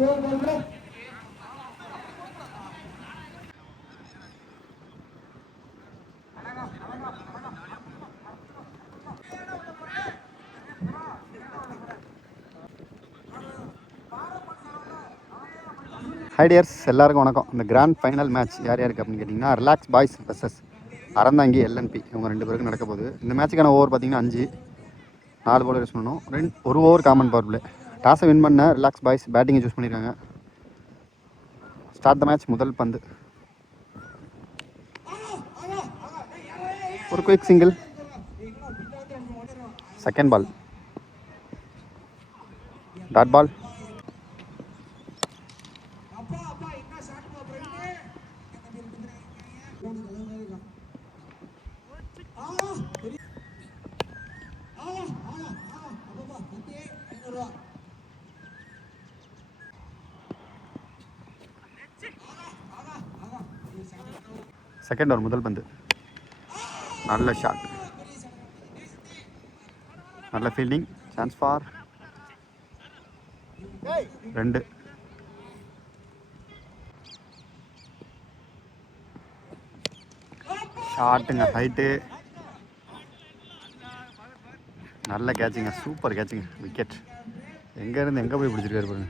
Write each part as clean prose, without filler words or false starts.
High tears, எல்லாருக்கும் வணக்கம். இந்த கிராண்ட் ஃபைனல் மேட்ச் யார் யாருக்கு அப்படின்னு கேட்டிங்கன்னா, relax boys versus Aranthangi LNB இவங்க 2 பேருக்கு நடக்க போகுது. இந்த மேட்சுக்கான ஓவர் பார்த்தீங்கன்னா 5, 4 bowler யூஸ் பண்ணணும். ஒரு ஓவர் காமன் பவர் பிளே. டாஸை வின் பண்ண ரிலாக்ஸ் பாய்ஸ் பேட்டிங்கை சூஸ் பண்ணியிருக்காங்க. Start the match. முதல் பந்து, ஒரு quick single. Second ball, dot ball. Second over முதல் பந்து, நல்ல ஷாட், நல்ல ஃபீல்டிங். Chance for 2. ஷாட்டுங்க, ஹைட்டு, நல்ல கேட்சிங்க, சூப்பர் கேட்சிங்க, விக்கெட். எங்கேருந்து எங்கே போய் பிடிச்சிருக்காரு பாருங்க.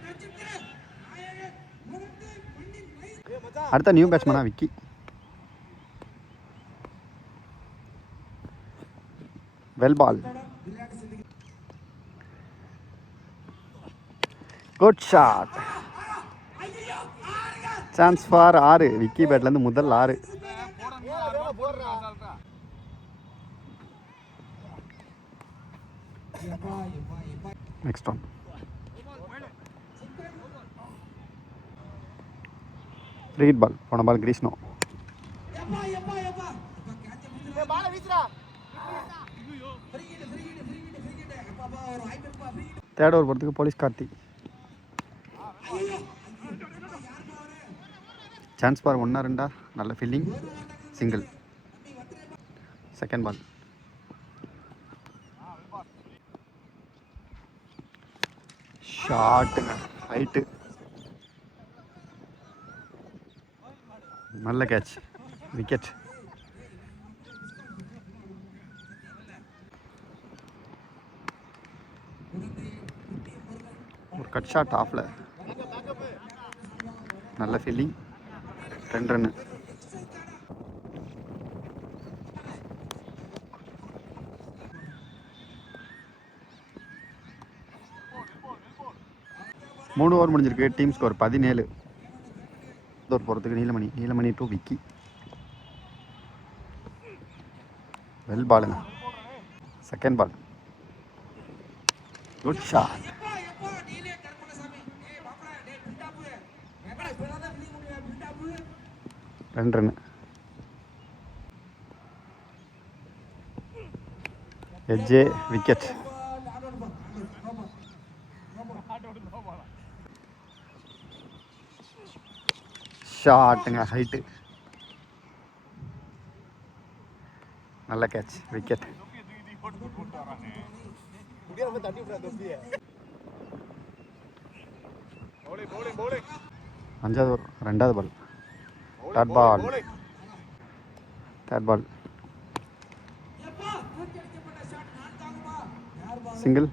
அடுத்த நியூ பேட்ஸ்மேனா Vicky. Well ball, good shot, chance for 6. Vicky பேட்லேருந்து முதல் 6. Next one, free hit ball. போன பால் கிரீஸ்னோ. தேர்ட் ஓவர் போகிறதுக்கு போலீஸ் கார்த்தி. Chance for 1 2. நல்ல ஃபீல்டிங், சிங்கிள். செகண்ட் பால், ஷாட்டுங்க, ஹைட்டு, நல்ல கேட்ச், விக்கெட். ஒரு கட் ஷாட் ஆஃப்ல, நல்ல ஃபீல்டிங், 2 ரன்னு. மூணு ஓவர் முடிஞ்சிருக்கு. Team score 17. ஓவர் போகிறதுக்கு நீலமணி டு விக்கி. வெல் பாலுங்க. Second ball, good shot, 2 run. எட்ஜே, விக்கெட். ஷாட்டுங்க, ஹைட்டு, நல்ல கேட்ச், விக்கெட். அஞ்சாவது ஓவர், 2வது ball, dot ball. Third ball, single.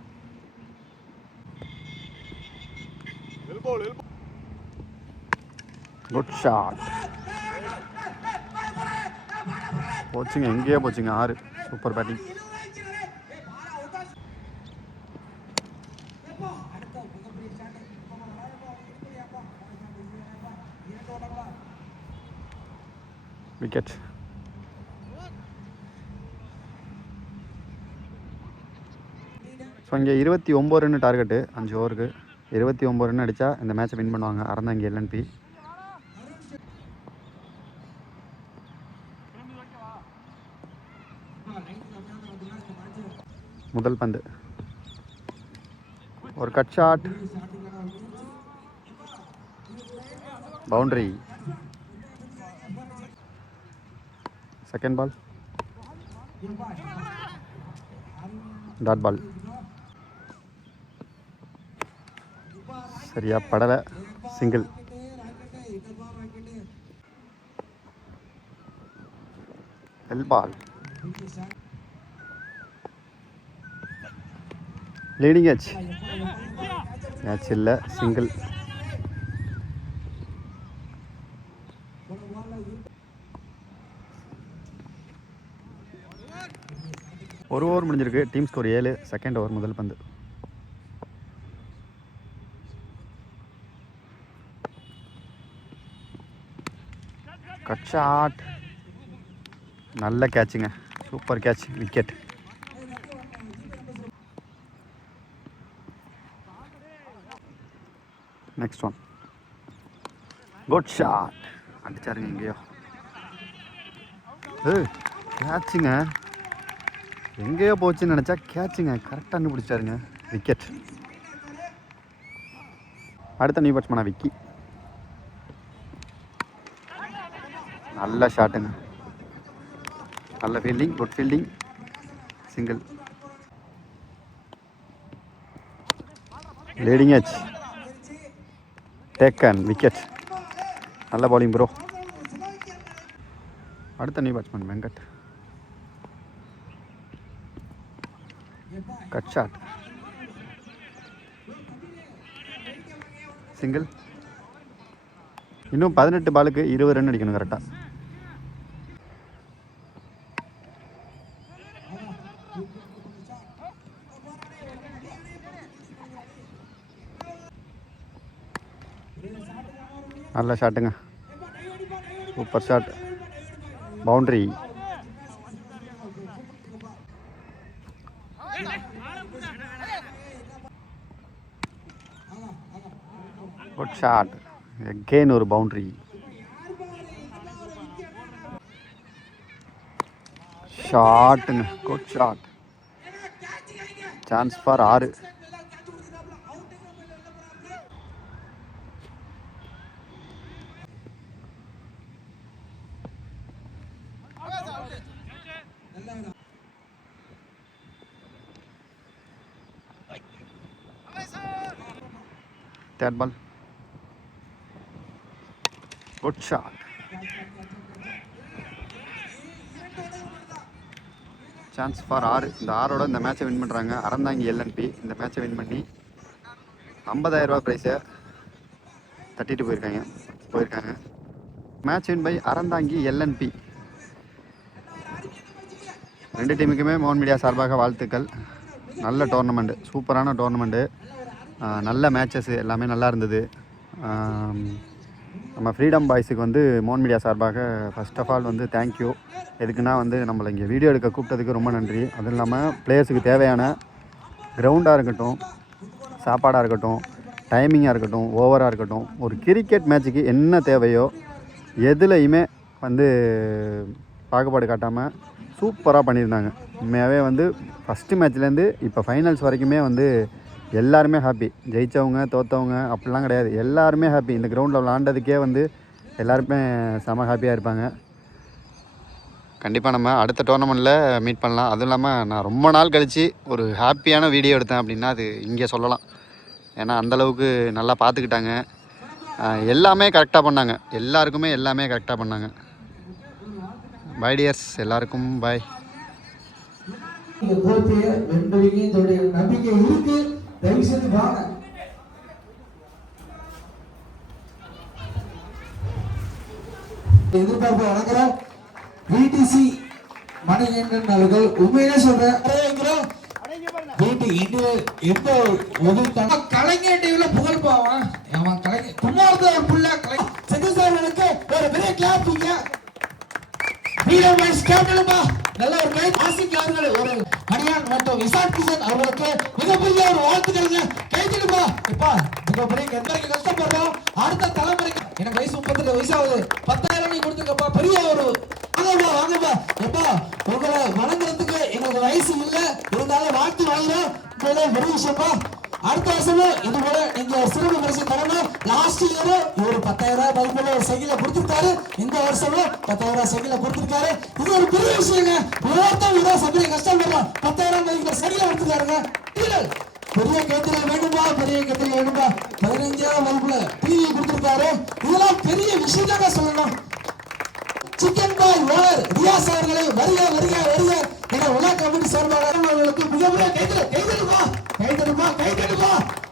Good shot, போச்சுங்க, எங்கேயோ போச்சுங்க. 6. Super batting. விக்கெட். ஸோ இங்கே 29 ரன்னு டார்கெட்டு 5 ஓவருக்கு. 29 ரன் அடித்தா இந்த மேட்சை வின் பண்ணுவாங்க அறந்தாங்கி எல்என்பி. முதல் பந்து, ஒரு cut shot, boundary. Second ball, dot ball. சரியா படலை. சிங்கிள். எல்பால். Leading edge. மேட்ச் இல்லை. சிங்கிள். ஒரு ஓவர் முடிஞ்சிருக்கு. Team score 7. செகண்ட் ஓவர் முதல் பந்து. Cut shot. நல்ல கேட்சுங்க. Super catch. Wicket. Next one. Good shot. அடிச்சாருங்க எங்கேயோ. கேட்சுங்க. எங்கேயோ போச்சுன்னு நினச்சா கேட்சுங்க. கரெக்டாக கண்டுபிடிச்சாருங்க. விக்கெட். அடுத்த நியூ பேட்ஸ்மேனா விக்கி. நல்ல ஷாட்டுங்க. நல்ல fielding. Good fielding. Single. Leading edge. Taken. Wicket. நல்ல பவுலிங் ப்ரோ. அடுத்த new batsman Venkat. Cut shot. Single. இன்னும் 18 பாலுக்கு 20 ரன் அடிக்கணும் கரெக்டாக. நல்ல ஷாட்டுங்க. Super shot. Boundary. Good shot. Again ஒரு பவுண்ட்ரி. ஷாட்டுங்க. Good shot. Chance for 6. Third ball. Good shot. Chance for 6. இந்த 6ஓட இந்த மேட்சை வின் பண்ணுறாங்க அறந்தாங்கி எல்என்பி. இந்த மேட்சை வின் பண்ணி 50,000 ரூபா ப்ரைஸை தட்டிட்டு போயிருக்காங்க. Match win by Aranthangi LNB. ரெண்டு டீமுக்குமே மோகன் மீடியா சார்பாக வாழ்த்துக்கள். நல்ல டோர்னமெண்ட்டு. சூப்பரான டோர்னமெண்ட்டு. நல்ல மேட்சஸ் எல்லாமே நல்லா இருந்தது. நம்ம ஃப்ரீடம் பாய்ஸுக்கு வந்து மோகன் மீடியா சார்பாக ஃபர்ஸ்ட் ஆஃப் ஆல் வந்து தேங்க்யூ. எதுக்குன்னா வந்து நம்மளை இங்கே வீடியோ எடுக்க கூப்பிட்டதுக்கு ரொம்ப நன்றி. அதுவும் இல்லாமல் பிளேயர்ஸுக்கு தேவையான கிரவுண்டாக இருக்கட்டும், சாப்பாடாக இருக்கட்டும், டைமிங்காக இருக்கட்டும், ஓவராக இருக்கட்டும், ஒரு கிரிக்கெட் மேட்ச்சுக்கு என்ன தேவையோ எதுலையுமே வந்து பாகுபாடு காட்டாமல் சூப்பராக பண்ணியிருந்தாங்க. உண்மையாகவே வந்து ஃபஸ்ட்டு மேட்ச்லேருந்து இப்போ ஃபைனல்ஸ் வரைக்குமே வந்து எல்லாருமே ஹாப்பி. ஜெயித்தவங்க தோற்றவங்க அப்படிலாம் கிடையாது. எல்லாருமே ஹாப்பி. இந்த கிரவுண்டில் விளாண்டதுக்கே வந்து எல்லாருமே செம ஹாப்பியாக இருப்பாங்க. கண்டிப்பாக நம்ம அடுத்த டோர்னமெண்ட்டில் மீட் பண்ணலாம். அதுவும் இல்லாமல் நான் ரொம்ப நாள் கழித்து ஒரு ஹாப்பியான வீடியோ எடுத்தேன் அப்படின்னா அது இங்கே சொல்லலாம். ஏன்னா அந்தளவுக்கு நல்லா பார்த்துக்கிட்டாங்க. எல்லாமே கரெக்டாக பண்ணாங்க. எல்லாருக்குமே எல்லாமே கரெக்டாக பண்ணாங்க. Bye dears. எல்லாருக்கும் பாய். நம்பிக்கை இருக்கு. தயவு செஞ்சு வாங்க. எதிர்பார்ப்பு வணங்குற பிடிசி மணிகண்டன் அவர்கள் உண்மையிலே சொல்றேன். கலைஞர் டிவில புகழ் போவான். அவன் கலைஞர் குமார் புள்ள கலை செஞ்சவர்களுக்கு ஒரு பெரிய கிளாப். நல்ல ஒரு கை ஆசிக்காரர்கள் ஒரு ஹரியான் மற்றும் விசால் கிஷன் அவர்களுக்கு மிகப்பெரிய ஒரு வாழ்த்துக்களுங்க. கைதிடுப்பா. இப்பா மிகப்பெரிய எந்தரைக்கு கஷ்டப்படுறோம். அடுத்த தலைமுறைக்கு எனக்கு வயசு 32 வயசாகுது. 10,000 நீ கொடுத்துக்கப்பா. பெரிய ஒரு வாங்கப்பா. எப்பா உங்களை வணங்குறதுக்கு எங்களுக்கு வயசு இல்லை. இருந்தாலும் வாழ்த்து வாங்குறோம். பெரிய விஷயப்பா. அடுத்த வருஷமும் இது போல நீங்க சிறப்பு பரிசு தரணும். லாஸ்ட் இயர் ஒரு 10,000 மதிப்புள்ள ஒரு சைக்கிளை கொடுத்துருக்காரு. இந்த வருஷமும் 10,000 சைக்கிளை கொடுத்துருக்காரு. இது ஒரு பெரிய விஷயங்க. ஒவ்வொருத்தரும் இதான் சம்பளம் கஷ்டப்படுறோம். 10,000 மதிப்புள்ள சைக்கிளை கொடுத்துருக்காருங்க. பெரிய கேத்திரை வேணும்பா, பெரிய கேத்திரை வேணும்பா. 15ஆம் வகுப்புல டிவி கொடுத்திருக்காரு. இதெல்லாம் பெரிய விஷயத்தாக சொல்லணும். சிக்கன் பாய் ஓனர் ரியாஸ் அவர்களை வருக வருக வருக என உலக கமிட்டி சார்பாக அவர்களுக்கு மிகப்பெரிய கைதடுப்பா.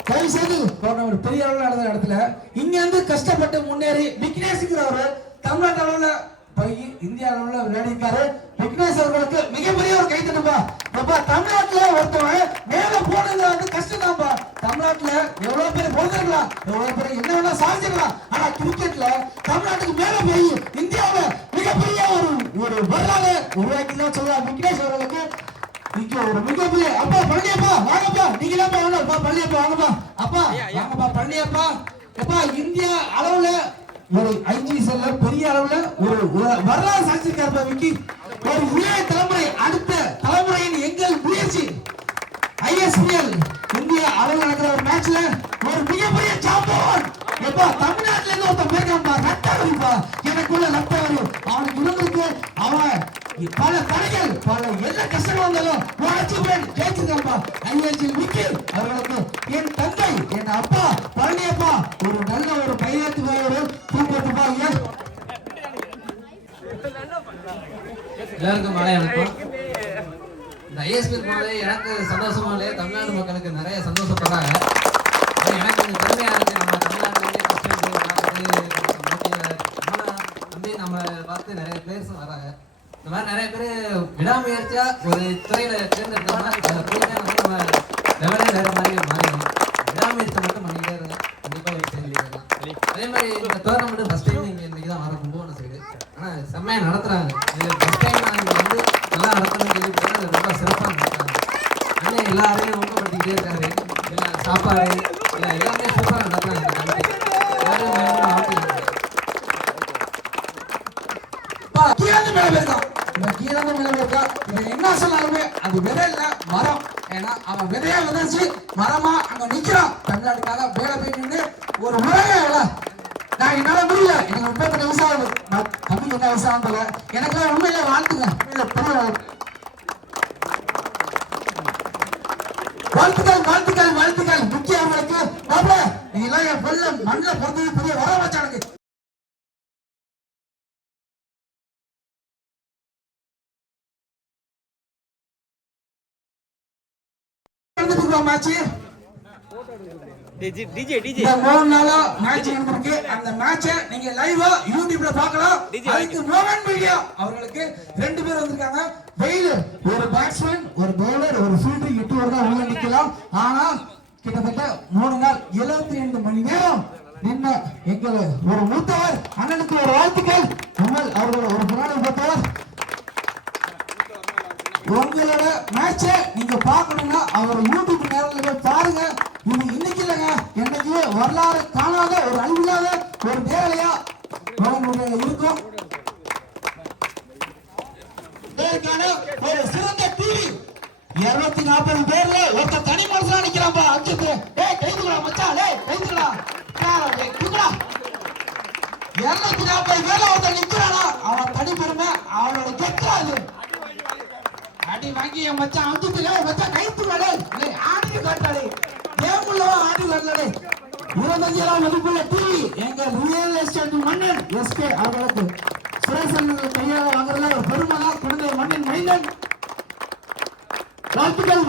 தயவு செய்து ஒரு பெரிய அளவில் நடந்த இடத்துல இங்க இருந்து கஷ்டப்பட்டு முன்னேறி விக்னேஷ்ங்கிறவர் தமிழ்நாட்டு அளவுல போய் இந்தியா அளவுல விளையாடிருக்காரு. விக்னேஷ் அவர்களுக்கு மிகப்பெரிய ஒரு கைதடுப்பா. தமிழ்நாட்டுல ஒருத்தவன் மேல போனது வந்து கஷ்டம் தான்ப்பா. தமிழ்நாட்டுல எவ்வளவு பேர் போதிருக்கலாம், எவ்வளவு பேர் என்ன வேணா சாதிச்சிருக்கலாம். ஆனா கிரிக்கெட்ல தமிழ்நாட்டுக்கு மேல போய் இந்தியாவில மிகப்பெரிய ஒரு வரலாறு உருவாக்கிதான் சொல்லலாம். விக்னேஷ் அவர்களுக்கு ஒரு மிகப்பெரிய அப்பா பழனியப்பா வாங்கப்பா. நீங்க தான் வாங்கப்பா பழனியப்பா வாங்கப்பா. அப்பா வாங்கப்பா பழனியப்பா. எப்பா இந்தியா அளவுல ஒரு ஐஜிஎஸ்ல பெரிய அளவுல ஒரு வரலாறு சாதிச்சிருக்காருப்பா விக்கி. ஒரு இளைய தலைமுறை, அடுத்த தலைமுறையின் எங்கள் முயற்சி ஐஎஸ்பிஎல் இந்தியா அளவில் நடக்கிற ஒரு மேட்ச்ல ஒரு மிகப்பெரிய சாம்பியன். எப்பா தமிழ்நாட்டுல இருந்து ஒருத்தன் போயிருக்கான்பா, ரத்தம் வருப்பா. எனக்குள்ள ரத்தம் வரும். அவனுக்கு இவங்களுக்கு அவன் பல தடைகள், பல எல்லா கஷ்டங்கள் வந்தாலும் ஜெயிச்சிருக்கான்பா. ஐஎஸ்எல் விக்கி அவர்களுக்கு என் தந்தை, என் அப்பா பழனியப்பா ஒரு நல்ல ஒரு கையெழுத்து தூக்கிட்டுப்பா. எல்லாருக்கும் மாலை வணக்கம். இந்த ஐஎஸ்பிஎல் போனது எனக்கு சந்தோஷமா இல்லையா, தமிழ்நாடு மக்களுக்கு நிறைய சந்தோஷப்படுறாங்க. எனக்கு கொஞ்சம் பெருமையா இருக்கு. நம்ம தமிழ்நாட்டிலேயே நம்ம பார்த்து நிறைய பிளேயர்ஸும் வராங்க. இந்த மாதிரி நிறைய பேர் விடாமுயற்சியா ஒரு துறையில தேர்ந்தெடுத்தோம்னா அதை போயிட்டு வந்து நம்ம லெவலே வேற மாதிரி மாறிடும். விடாமுயற்சி மட்டும் பண்ணிக்கிட்டே இருங்க, கண்டிப்பா சேர்ந்துக்கலாம். அதே மாதிரி இந்த டோர்னமெண்ட் ஃபர்ஸ்ட் டைம் இங்க இன்னைக்கு தான் வர கும்பகோணம் சைடு. ஆனா செம்மையா நடத்துறாங்க. இது ஃபர்ஸ்ட் டைம் நான் இங்க வந்து நல்லா நடத்தணும்னு கேள்விப்பட்டேன். ரொம்ப சிறப்பாக நடத்துறாங்க. அண்ணன் எல்லாரையும் ஊக்கப்படுத்திக்கிட்டே இருக்காரு. எல்லா சாப்பாடு எல்லாமே சூப்பராக நடத்துறாங்க. என்ன சொன்னாலுமே அது விதையில மரம். ஏன்னா அவன் விதையா விதைச்சு மரமா அங்க நிக்கிறான். தமிழ்நாட்டுக்காக வேலை போயிட்டு ஒரு உலக நான் என்னால முடியல. எனக்கு 38 வயசு ஆகுது. தம்பி என்ன வயசு ஆகுதுல எனக்கு உண்மையில வாழ்த்துங்க. வாழ்த்துக்கள் முக்கிய அவங்களுக்கு. நீங்க எல்லாம் என் பொருள் மண்ணில் பிறந்தது பெரிய வர வச்சானுங்க. மேட்ச் மூணு நாளா மேட்ச் நடந்திருக்கு. அந்த மேட்சை நீங்க லைவா யூடியூப்ல பார்க்கலாம். அதுக்கு மோகன் மீடியா அவர்களுக்கு 2 பேர் வந்திருக்காங்க. வெயில் ஒரு பேட்ஸ்மேன், ஒரு பவுலர், ஒரு ஃபீல்டர் 8 ஓவர் தான் உள்ள நிக்கலாம். ஆனா கிட்டத்தட்ட 3 நாள் 72 மணி நேரம் நின்ன எங்கள் ஒரு மூத்தவர் அண்ணனுக்கு ஒரு வாழ்த்துக்கள். கமல் அவர்கள் ஒரு புராணம் பார்த்தவர். உங்களோட மேட்ச நீங்க பாக்கணும்னா அவர் யூடியூப் நேரத்துல போய் பாருங்க. இது இன்னைக்கு இல்லைங்க, என்னைக்கு வரலாறு காணாத ஒரு அழிவில்லாத ஒரு வேலையா இருக்கும். ஒரு சிறந்த டிவி 240 பேர்ல ஒருத்த தனி மனசா நிக்கிறான்பா. 5 பேர் கைதுகளா மச்சான், கைதுகளா 240 பேர்ல ஒருத்த நிக்கிறானா அவன் தனி பெருமை, அவனோட கெட்டாது அடி வாங்கி என் மச்சான் அஞ்சுல மச்சான் கைத்து வேலை ஆடி காட்டாடே தேமுள்ளவா ஆடி வரலடே. 25ஆம் வகுப்புல டிவி எங்க ரியல் எஸ்டேட் மன்னன் எஸ்கே அவர்களுக்கு சுரேசன் கையால வாங்குறதுல ஒரு பெருமை தான். குழந்தை மன்னன் மைந்தன் வாழ்த்துக்கள்.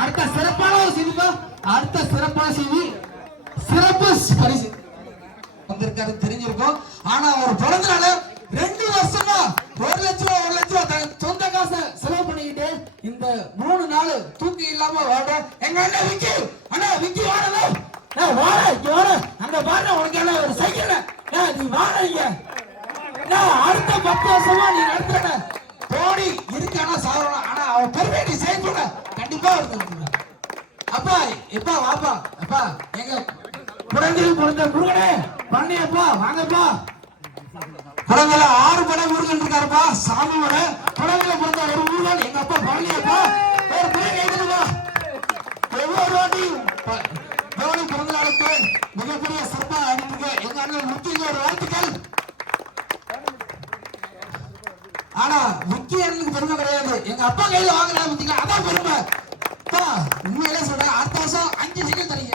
அடுத்த சிறப்பான செய்திப்பா. அடுத்த சிறப்பான செய்தி சிறப்பு பரிசு வந்திருக்காரு தெரிஞ்சிருக்கும். ஆனா அவர் பிறந்தனால 2 வருஷமா 1 லட்சம் சொந்த காசை செலவு பண்ணிக்கிட்டு இந்த 3 நாள் தூக்கி இல்லாம வாட எங்க அண்ணன் விக்கி. அண்ணா விக்கி வாடல அங்க வாட உனக்கு என்ன ஒரு சைக்கிள் நீ வாடீங்க. அடுத்த 10 வருஷமா நீ நடத்துற தோடி இருக்கானா சாவணும். ஆனா அவன் பெருமை நீ செய்ய கண்டிப்பா இருக்கு. அப்பா எப்பா வாப்பா அப்பா எங்க குழந்தைகள் குழந்தை முருகனே பண்ணியப்பா வாங்கப்பா. குழந்தைல 6 படம் முருகன் இருக்காருப்பா. சாமி வர குழந்தைல பிறந்த ஒரு முருகன் எங்க அப்பா பழனியப்பா. ஒரு பெரிய கைதுப்பா. ஒவ்வொரு வாட்டியும் தோனி பிறந்த நாளுக்கு மிகப்பெரிய சிறப்பா அடிப்புங்க எங்க அண்ணன் முக்கிய ஒரு வாழ்த்துக்கள். ஆனா விக்கி எனக்கு பெருமை கிடையாது. எங்க அப்பா கையில வாங்கினா பாத்தீங்களா, அதான் பெருமை. உண்மையிலே சொல்றேன், அடுத்த வருஷம் 5 சிக்கல் தரீங்க.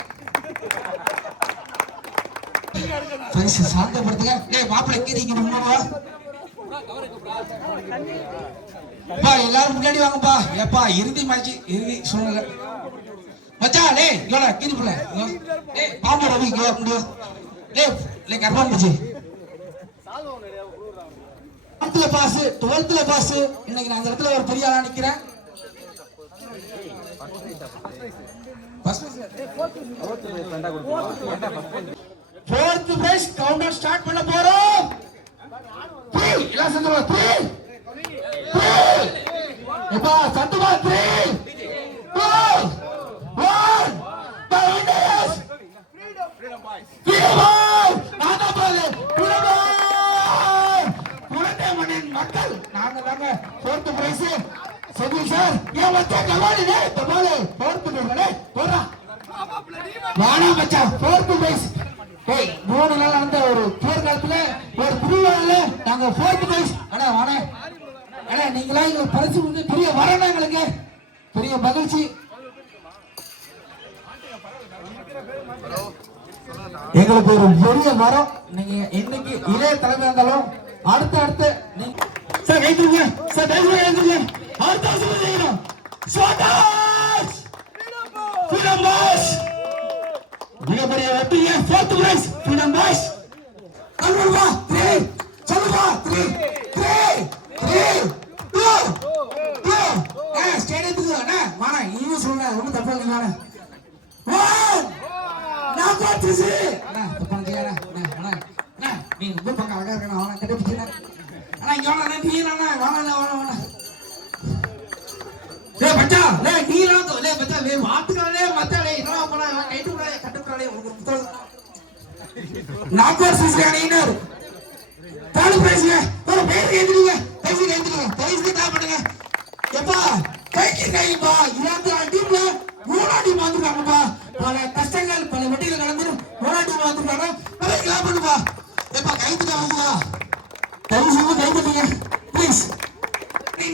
சாந்தப்படுத்துங்க. மாப்பிள்ளை கீரிங்க எல்லாரும் முன்னாடி வாங்கப்பா. ஏப்பா இறுதி மேட்ச், இறுதி சூழ்நிலை மச்சான். இவள கீரி புள்ள பாம்பு ரவி முடியும். கர்மான் பிடிச்சி 12th பாஸ் 12th பாஸ். இன்னைக்கு நான் அந்த இடத்துல ஒரு பெரிய ஆளா நிக்கிறேன். Fourth prize கவுண்டர் ஸ்டார்ட் பண்ண போறோம். 3 எல்லாம் சேர்ந்து 3 எப்பா சத்துமா 3 2 1 பவுண்டர்ஸ் ஃப்ரீடம் பாய்ஸ் நானா பாலே புரண்டே மண்ணின் மக்கள் நாங்க தாங்க. 4th prize சதி சார் ஏன் வச்சா கமாலினே தபாலே 4th prize போறா வாடா மச்சான். 4th prize 3 நாள் நடந்த ஒரு போர்க்காலத்துல ஒரு திருவிழாவில் நாங்க 4th prize. அண்ணா வாடா அண்ணா, நீங்களா எங்க பரிசு வந்து பெரிய வரணும், எங்களுக்கு பெரிய மகிழ்ச்சி. எங்களுக்கு ஒரு பெரிய வரம். நீங்க இன்னைக்கு இளைய தலைமை இருந்தாலும் அடுத்து நீங்க சார் கைத்துங்க சார், டைம் கைத்துங்க. அடுத்த வருஷம் செய்யணும். ஷாட்டாஸ் ஃப்ரீடம் பாய்ஸ் மிகப்பெரிய வெற்றிங்க. 4th prize freedom boys. கல்வா 3 சொல்லுவா 3 2 ஸ்டேடியத்துக்கு அண்ணா வாடா. இவங்க சொல்ற ஒன்றும் தப்பா இல்லைங்க. நான் பார்த்துச்சு அண்ணா தப்பா இல்லையா அண்ணா. நீ ரொம்ப பக்கம் அழகா இருக்கணும். அவனை கண்டுபிடிச்சேன் அண்ணா. இங்க வாடா நீ அண்ணா வாடா. பச்சா நீலாம் பச்சா மாத்துக்காலே மச்சாலே என்ன பண்ணா கைட்டு கூட கட்டுறாளே ஒரு புத்தகம் நாக்கர் சிஸ்டர் 3rd prize ஒரு பேர் எழுதுங்க. தைசி தான் பண்ணுங்க. எப்பா கைப்பா இந்த டீம்ல 3 டீம் வந்துருக்காங்கப்பா. பல கஷ்டங்கள் பல வெட்டிகள் நடந்து 3 டீம் வந்துருக்காங்க. கிளாப் பண்ணுப்பா. எப்பா கைத்துக்க வந்துவா. தைசி கைத்துங்க ப்ளீஸ்.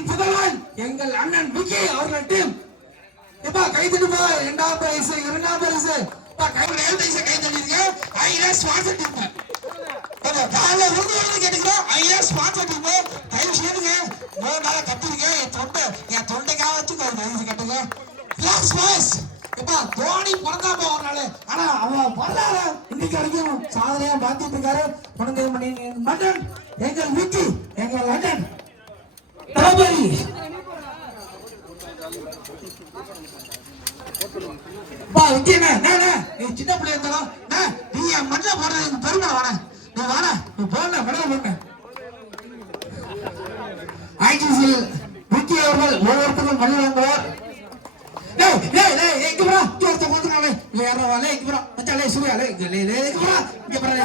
புகழான் எங்கள் அண்ணன் விக்கி அவர்கள் டீம். எப்பா கைத்துடுப்பா. 2வது பிரைஸ் 2வது பிரைஸ் கை தட்டிருக்க. ஐயா ஸ்பான்சர் டீம் காலைல உறுதி கேட்டுக்கிறோம். ஐயா ஸ்பான்சர் டீம் டைம் செய்யுங்க. 3 நாளா கட்டிருக்க என் தொண்டைக்காக வச்சு டைம் கட்டுங்க. கிளாஸ் பாஸ் எப்பா தோனி பிறந்தாப்பா ஒரு நாள். ஆனா அவன் வரலாறு இன்னைக்கு வரைக்கும் சாதனையா மாத்திட்டு இருக்காரு. குழந்தை மணி மண்டன் எங்கள் விக்கி எங்கள் அண்ணன் தளபதி. விக்கி நீ சின்ன பிள்ளை இருந்தாலும் நீ என் மண்ணில் போடுறது பெருமை. வாடா நீ வாடா நீ போடல விட போங்க. ஐசிசியில் விக்கி அவர்கள் ஒவ்வொருத்தரும் மணி வாங்குவார்.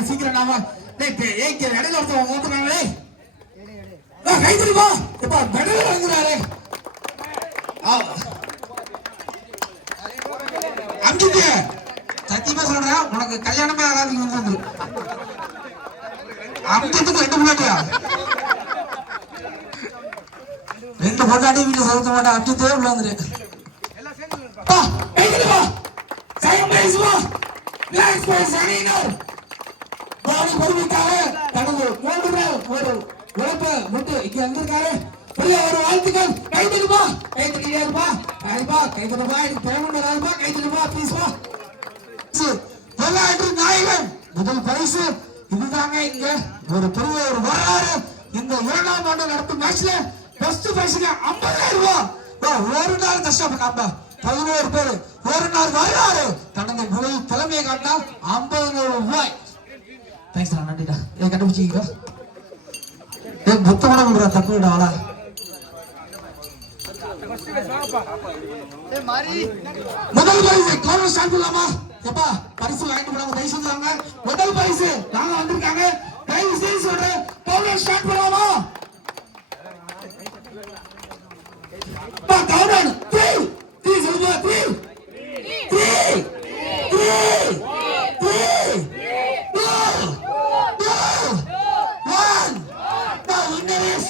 சீக்கிரம் நாம இடையில ஒருத்தவங்க ஓட்டுறாங்களே கைதுப்பா. இப்ப மெடல் வாங்குறாரு அங்கிட்டு. சத்தியமா சொல்றேன், உனக்கு கல்யாணமே ஆகாது. அம்சத்துக்கு 2 முன்னாடியா 2 பொண்டாட்டி வீட்டுல சவுத்த மாட்டா. அம்சத்தே உள்ள வந்துரு. தனது 3 நாள் ஒரு உழைப்ப விட்டு இங்க வந்திருக்காரு. பெரிய ஒரு வாழ்த்துக்கள். கைதுப்பா கைதுப்பா கைதுப்பா. எனக்கு பேமெண்ட் வராதுப்பா. கைதுப்பா ப்ளீஸ்ப்பா. வரலாற்று நாயகன் முதல் பரிசு இதுதாங்க. இங்க ஒரு பெரிய ஒரு வரலாறு. இந்த 2ஆம் ஆண்டு நடத்தும் மேட்ச்ல ஃபர்ஸ்ட் பரிசுக்கு 50,000 ரூபாய். ஒரு நாள் கஷ்டப்பட்டாப்பா 11 பேர். ஒரு நாள் வரலாறு. தனது முழு தலைமையை காட்டினா 50,000 ரூபாய். தேங்க்ஸ் நன்றிடா. இதை கண்டுபிடிச்சிக்கோ. புத்தகோட விடுற தப்பு ஆளா. முதல் பரிசு கவர்மெண்ட் ஸ்டார்ட் பண்ணலாமா? எப்பா பரிசு வாங்கிட்டு போனாங்க. தயவு செஞ்சு வாங்க. முதல் பரிசு நாங்க வந்திருக்காங்க. தயவு செய்து சொல்றேன் கவர்மெண்ட் ஸ்டார்ட் பண்ணலாமா? கவர்மெண்ட் 3 சொல்லுங்க. 3 2 1 The winner is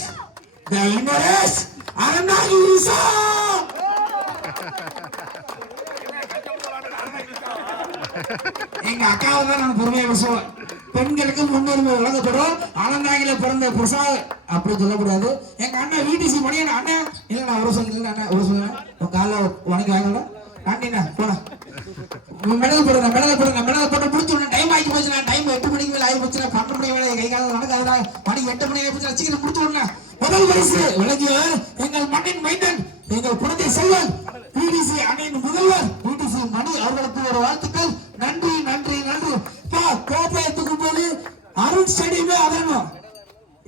The winner is Aranagi Isa. எங்க அக்காவை தான் நான் பொறுமையா பேசுவேன். பெண்களுக்கு முன்னுரிமை வழங்கப்படும். அனந்தாங்கில பிறந்த பிரசாத் அப்படி சொல்லக்கூடாது. எங்க அண்ணன் விடிசி மணியன் அண்ணன் இல்ல நான் ஒரு சொல்லுங்க அண்ணன் ஒரு சொல்லுங்க காலைல உனக்கு வாங்கல அண்ணா போன மெடல் போட்டு முடிச்சு டைம் ஆகி போச்சு. நான் டைம் 8 மணிக்கு மேல ஆகி போச்சு. 12 மணி வேலை கை காலம் நடக்காதுடா. மணி 8 மணி ஆகி போச்சு. சீக்கிரம் முடிச்சு விடணும். முதல் பரிசு வழங்கியவர் எங்கள் மண்ணின் மைந்தன் எங்கள் குழந்தை செல்வன் பிடிசி அணியின் முதல்வர் பிடிசி மணி அவர்களுக்கு ஒரு வாழ்த்துக்கள். நன்றி நன்றி நன்றி. கோப்பையத்துக்கு போது அருண் ஸ்டேடியமே அதரணும்.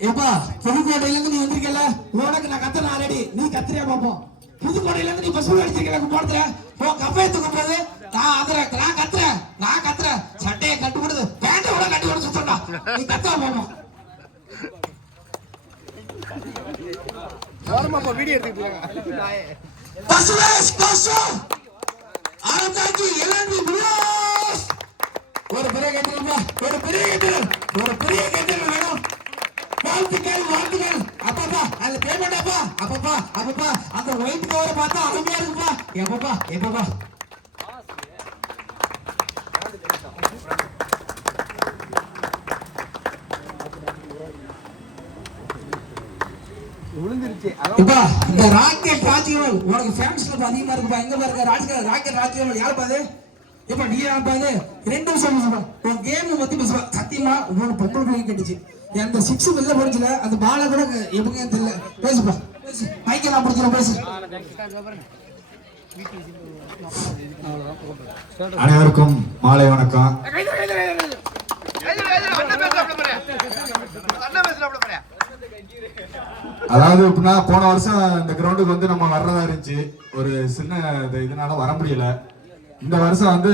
ஏப்பா புதுக்கோட்டையில இருந்து நீ வந்திருக்கல உனக்கு நான் கத்துறேன் ஆல்ரெடி. நீ கத்திரியா பாப்போம். புதுக்கோட்டையில இருந்து நீ பஸ் அடிச்சிருக்கல போடுற போ கப்பையத்துக்கு போது நான் கத்துறேன் சட்டையை கட்டு கொடுத்து பேண்ட கூட கட்டி கொடுத்து சுத்தா நீ கத்தா போவோம். வீடியோ எடுத்துட்டு ஒரு பெரிய கட்டில் வேணும். வாழ்த்துக்கள் அப்பப்பா அதுல பேமெண்ட் அப்பப்பா அந்த ஒயிட் கவரை பார்த்தா அருமையா இருக்குப்பா. எப்பப்பா இந்த ராக்கெட் ராஜ்கமல் உனக்கு ஃபேன்ஸ்ல அதிகமா இருக்குப்பா. எங்க பாருங்க ராக்கெட் ராஜ்கமல் யார் பாது இப்ப நீ யார் பாது 2 நிமிஷம் பேசுவா. உன் கேம் பத்தி பேசுவா. சத்தியமா உனக்கு பொம்பளை பிள்ளை கட்டுச்சு. அந்த 6 வெளில போடுச்சுல அந்த பால கூட எப்பங்க தெரியல. பேசுப்பா மைக்கெல்லாம் பிடிச்சிடும் பேசு. அனைவருக்கும் மாலை வணக்கம். அதாவது எப்படின்னா போன வருஷம் இந்த கிரவுண்டுக்கு வந்து நம்ம வர்றதா இருந்துச்சு. ஒரு சின்ன இதனால வர முடியல. இந்த வருஷம் வந்து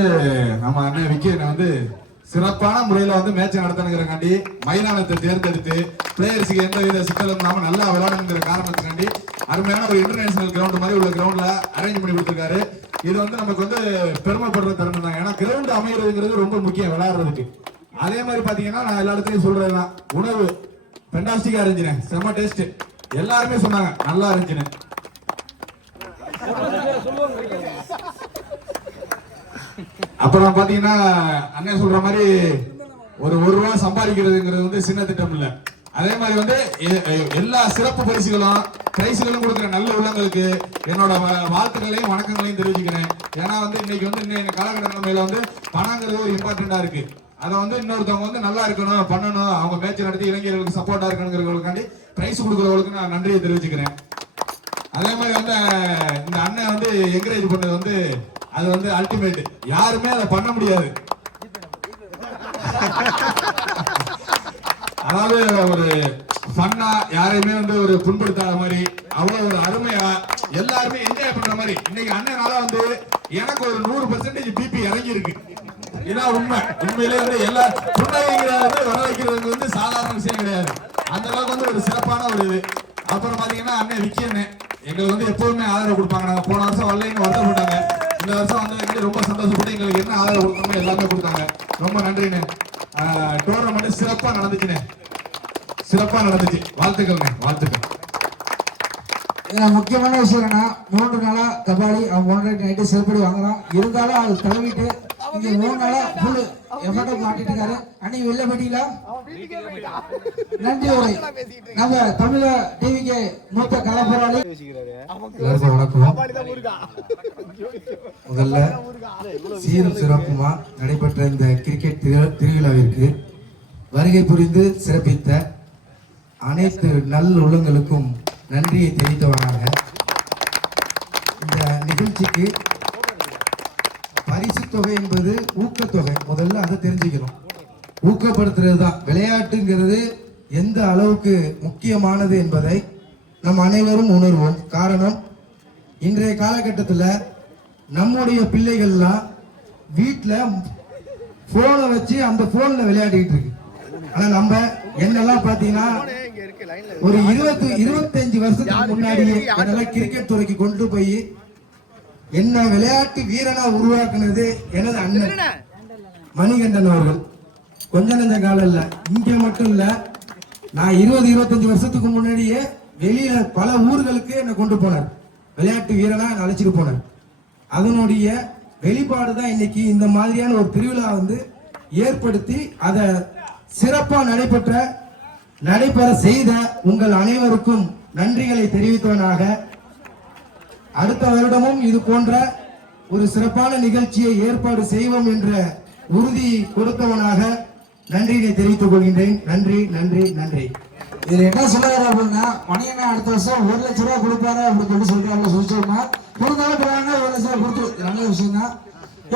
நம்ம அண்ணன் விக்கி வந்து சிறப்பான முறையில வந்து மேட்ச் நடத்தணுங்கிறக்காண்டி மைதானத்தை தேர்ந்தெடுத்து பிளேயர்ஸுக்கு எந்த வித சிக்கலும் இல்லாம நல்லா விளையாடணுங்கிற காரணத்துக்காண்டி அருமையான ஒரு இன்டர்நேஷனல் கிரவுண்ட் மாதிரி உள்ள கிரவுண்ட்ல அரேஞ்ச் பண்ணி கொடுத்துருக்காரு. இது வந்து நமக்கு வந்து பெருமைப்படுற தருணம் தான். ஏன்னா கிரவுண்ட் அமைகிறதுங்கிறது ரொம்ப முக்கியம் விளையாடுறதுக்கு. அதே மாதிரி பாத்தீங்கன்னா நான் எல்லா இடத்துலயும் சொல்றதுதான், உணவு ஃபென்டாஸ்டிக்கா இருந்துச்சுனே, செம்ம டேஸ்ட். எல்லாருமே சொன்னாங்க நல்லா இருந்துச்சுன்னு. அப்புறம் பாத்தீங்கன்னா அண்ணன் சொல்ற மாதிரி ஒரு ரூபா சம்பாதிக்கிறதுங்கிறது வந்து சின்ன திட்டம் இல்ல. அதே மாதிரி வந்து எல்லா சிறப்பு பரிசுகளும் பிரைசுகளும் கொடுக்குற நல்ல உள்ளங்களுக்கு என்னோட வாழ்த்துக்களையும் வணக்கங்களையும் தெரிவிச்சுக்கிறேன். ஏன்னா வந்து இன்னைக்கு வந்து இன்னைக்கு காலகட்ட நிலைமையில வந்து பணங்கிறது ஒரு இம்பார்ட்டண்டா இருக்கு. அதை வந்து இன்னொருத்தவங்க வந்து நல்லா இருக்கணும் பண்ணணும், அவங்க மேட்ச் நடத்தி இளைஞர்களுக்கு சப்போர்ட்டா இருக்கணுங்கிறவங்களுக்காண்டி பிரைஸ் கொடுக்குறவங்களுக்கு நான் நன்றியை தெரிவிச்சுக்கிறேன். அதே மாதிரி வந்து இந்த அண்ணன் வந்து என்கரேஜ் பண்ணது வந்து அது வந்து அல்டிமேட். யாருமே அதை பண்ண முடியாது. அதாவது ஒரு ஃபன்னா யாரையுமே வந்து ஒரு புண்படுத்தாத மாதிரி அவ்வளவு ஒரு அருமையா எல்லாருமே என்ஜாய் பண்ற மாதிரி. இன்னைக்கு அண்ணனால வந்து எனக்கு ஒரு 100% பிபி இறங்கி இருக்கு. இதான் உண்மை. உண்மையிலே வந்து எல்லா புன்னகைங்கிறது வர வைக்கிறது வந்து சாதாரண விஷயம் கிடையாது. அந்த அளவுக்கு வந்து ஒரு சிறப்பான ஒரு இது. அப்புறம் பாத்தீங்கன்னா அண்ணன் விக்கி அண்ணன் எங்களுக்கு வந்து எப்பவுமே ஆதரவு கொடுப்பாங்க. நாங்க போன வருஷம் வரலைன்னு வருத்தப்பட்டாங்க. இந்த வருஷம் வந்து ரொம்ப சந்தோஷப்பட்டு எங்களுக்கு என்ன ஆதரவு கொடுக்கணுமோ எல்லாமே கொடுத்தாங்க. ரொம்ப நன்றிண்ணே. டோர்னமெண்ட் சிறப்பா நடந்துச்சுண்ணே, சிறப்பா நடந்துச்சு. வாழ்த்துக்கள்ண்ணே, வாழ்த்துக்கள். முக்கியமான விஷயம் என்ன, 3 நாளா கபாடி அவன் 1 நைட்டு செல்படி வாங்குறான். இருந்தாலும் அது தழுவிட்டு இங்க 3 நாளா ஃபுல் எஃபர்ட் மாட்டிட்டு இருக்காரு. அன்னை வெளில போயிட்டீங்களா? நன்றி உரை நம்ம தமிழ டிவிக்கு மூத்த கலப்பராளி. எல்லாருக்கும் வணக்கம். முதல்ல சீரும் சிறப்புமா நடைபெற்ற இந்த கிரிக்கெட் திருவிழாவிற்கு வருகை புரிந்து சிறப்பித்த அனைத்து நல்ல உள்ளங்களுக்கும் நன்றியை தெரிவித்தவனாக இந்த நிகழ்ச்சிக்கு பரிசு தொகை என்பது ஊக்கத்தொகை. முதல்ல அதை தெரிஞ்சுக்கணும். ஊக்கப்படுத்துறது தான் விளையாட்டுங்கிறது எந்த அளவுக்கு முக்கியமானது என்பதை நம் அனைவரும் உணர்வோம். காரணம், இன்றைய காலகட்டத்தில் நம்முடைய பிள்ளைகள்லாம் வீட்டில் போனை வச்சு அந்த போன்ல விளையாடிட்டு இருக்கு. ஆனா நம்ம என்னெல்லாம் பாத்தீங்கன்னா ஒரு 25 வருஷத்துக்கு முன்னாடியே என்னெல்லாம் கிரிக்கெட் துறைக்கு கொண்டு போய் என்ன விளையாட்டு வீரனா உருவாக்குனது எனது அண்ணன் மணிகண்டன் அவர்கள். கொஞ்ச நெஞ்ச காலம் இல்ல, இங்க மட்டும் இல்ல, நான் 20-25 வருஷத்துக்கு முன்னாடியே வெளியில பல ஊர்களுக்கு என்னை கொண்டு போனார். விளையாட்டு வீரனா என்னை அழைச்சிட்டு போனார். அதனுடைய வெளிப்பாடு தான் இன்னைக்கு இந்த மாதிரியான ஒரு திருவிழா வந்து ஏற்படுத்தி அதை சிறப்பா நடைபெற செய்த உங்கள் அனைவருக்கும் நன்றிகளை தெரிவித்தவனாக, அடுத்த வருடமும் இது போன்ற ஒரு சிறப்பான நிகழ்ச்சியை ஏற்பாடு செய்வோம் என்ற உறுதி கொடுத்தவனாக நன்றியை தெரிவித்துக் கொள்கின்றேன். நன்றி நன்றி நன்றி. இதுல என்ன சொல்லுவாரு அப்படின்னா, மணியண்ணா அடுத்த வருஷம் 1 லட்சம் ரூபாய் கொடுப்பாரு அப்படின்னு சொல்றாங்க. சொல்லிச்சோம்னா கொடுத்தாலும் போறாங்க, 1 லட்சம் ரூபாய் கொடுத்து நல்ல விஷயம் தான்.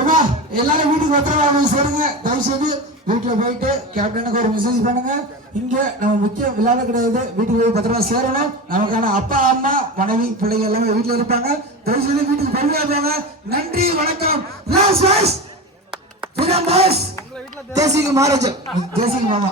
ஏமா எல்லாரும் வீட்டுக்கு பத்திரமா சேருங்க. தயவு செய்து வீட்டுல போயிட்டு கேப்டனுக்கு ஒரு மெசேஜ் பண்ணுங்க. இங்க நம்ம முக்கியம் விளையாட கிடையாது, வீட்டுக்கு போய் பத்திரமா சேரணும். நமக்கான அப்பா அம்மா மனைவி பிள்ளைங்க எல்லாமே வீட்டுல இருப்பாங்க. தயவு செய்து வீட்டுக்கு பத்திரமா போங்க. நன்றி, வணக்கம். தேசிக்கு மாரேஜ், தேசிக்கு மாமா.